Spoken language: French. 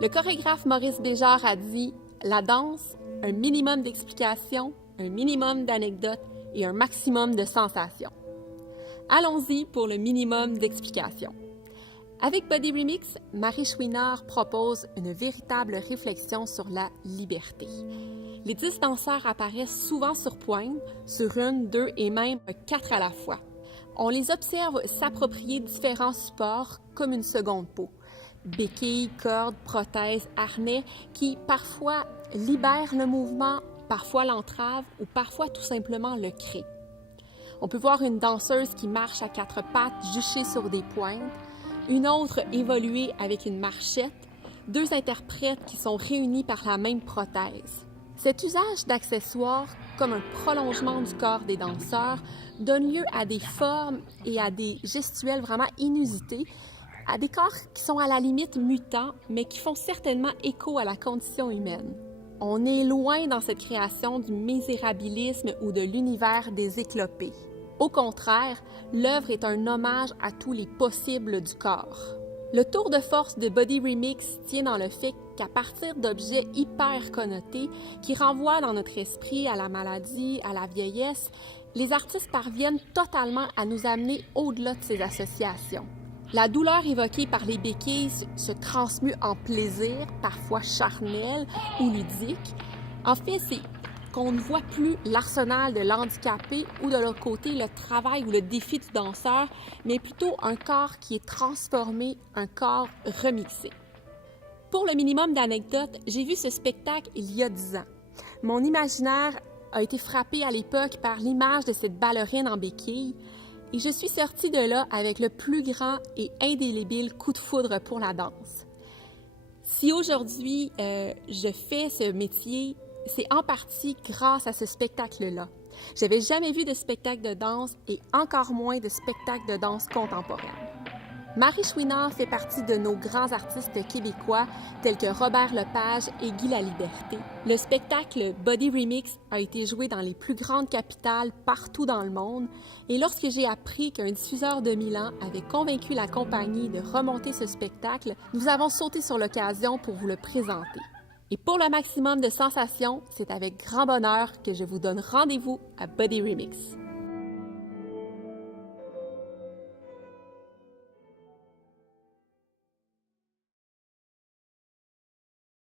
Le chorégraphe Maurice Béjart a dit « La danse, un minimum d'explications, un minimum d'anecdotes et un maximum de sensations. » Allons-y pour le minimum d'explications. Avec Body Remix, Marie Chouinard propose une véritable réflexion sur la liberté. Les 10 danseurs apparaissent souvent sur pointe, sur 1, 2 et même 4 à la fois. On les observe s'approprier différents supports comme une seconde peau. Béquilles, cordes, prothèses, harnais qui parfois libèrent le mouvement, parfois l'entravent ou parfois tout simplement le créent. On peut voir une danseuse qui marche à 4 pattes juchée sur des pointes, une autre évoluer avec une marchette, 2 interprètes qui sont réunis par la même prothèse. Cet usage d'accessoires, comme un prolongement du corps des danseurs, donne lieu à des formes et à des gestuels vraiment inusités, à des corps qui sont à la limite mutants, mais qui font certainement écho à la condition humaine. On est loin dans cette création du misérabilisme ou de l'univers des éclopés. Au contraire, l'œuvre est un hommage à tous les possibles du corps. Le tour de force de Body Remix tient dans le fait qu'à partir d'objets hyper connotés qui renvoient dans notre esprit à la maladie, à la vieillesse, les artistes parviennent totalement à nous amener au-delà de ces associations. La douleur évoquée par les béquilles se transmue en plaisir, parfois charnel ou ludique. En fait, c'est qu'on ne voit plus l'arsenal de l'handicapé ou de l'autre côté le travail ou le défi du danseur, mais plutôt un corps qui est transformé, un corps remixé. Pour le minimum d'anecdotes, j'ai vu ce spectacle il y a 10 ans. Mon imaginaire a été frappé à l'époque par l'image de cette ballerine en béquille et je suis sortie de là avec le plus grand et indélébile coup de foudre pour la danse. Si aujourd'hui je fais ce métier, c'est en partie grâce à ce spectacle-là. J'avais jamais vu de spectacle de danse et encore moins de spectacle de danse contemporaine. Marie Chouinard fait partie de nos grands artistes québécois tels que Robert Lepage et Guy Laliberté. Le spectacle Body Remix a été joué dans les plus grandes capitales partout dans le monde et lorsque j'ai appris qu'un diffuseur de Milan avait convaincu la compagnie de remonter ce spectacle, nous avons sauté sur l'occasion pour vous le présenter. Et pour le maximum de sensations, c'est avec grand bonheur que je vous donne rendez-vous à Body Remix.